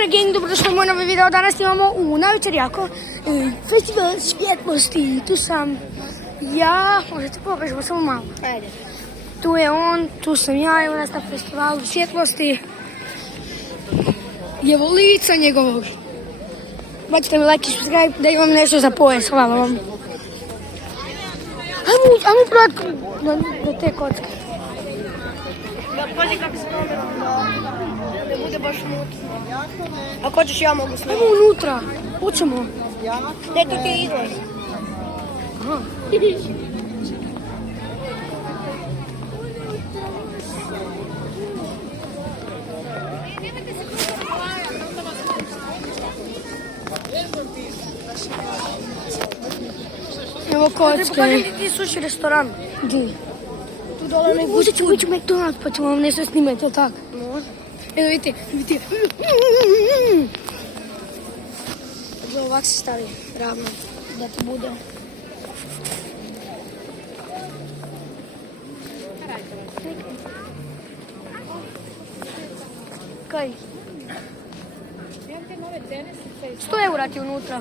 Pozdrav gang, dobrodošli u moj novi video. Danas imamo u navečer jako festival svjetlosti. Tu sam ja, možete pokažemo samo malo. Ajde. Tu je on, tu sam ja, evo nas na festivalu svjetlosti. Evo lica njegovog. Bacite mi like i subscribe da imam nešto za pojas, hvala vam. Ajmo probati do te kocke. Da pazi kako se ne bude baš unutra. Ako hoćeš ja mogu snimati. Ajmo unutra, hoćemo. Ne, tu ti je izlaz. Aha. Evo kocke. Ti suši restoran. Gdje? Tu dole ne Uzet ću ući u McDonald's pa ćemo vam nešto snimati, to tako. Evo vidite. Ovak se stavi ravno da ti bude. Kaj? 100 eura ti unutra.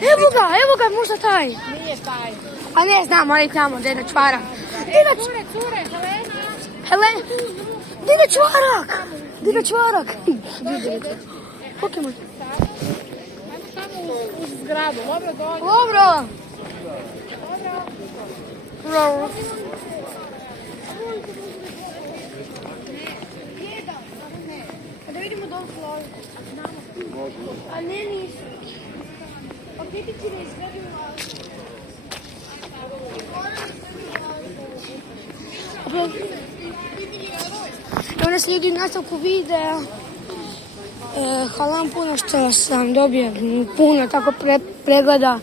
Evo ga, možda taj. Nije taj. A ne znam, ali tamo, deda čvarak. Cure, Helena. Deda čvarak. Pokemon. Ajmo tamo uz zgradu, dobro dođe. Dobro. Da vidimo dole Floridu. A ne nisu. Pa gdje ti ne izgledaju? Evo nas ljudi u nastavku videa. Hvala vam puno što sam dobio puno tako pregleda,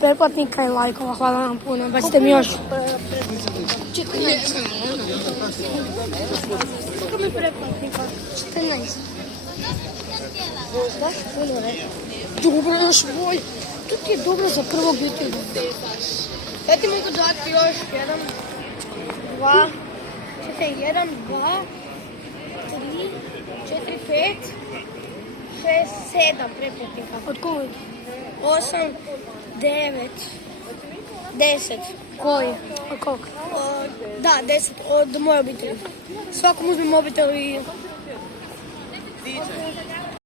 pretplatnika i lajkova. Hvala vam puno. Bacite mi još. 14. Koliko mi pretplatnika? 14. Da? Puno ne. Dobro, još bolje. To ti je dobro za prvog YouTube. Ja ti mogu dati još 1, 2, 1, 2, 3, 4, 5, 6, 7 pretplatnika. Od kojeg? 8, 9, 10. Koji? Od kog? Da, 10 od moje obitelji. Svakom uzmem mobitel i...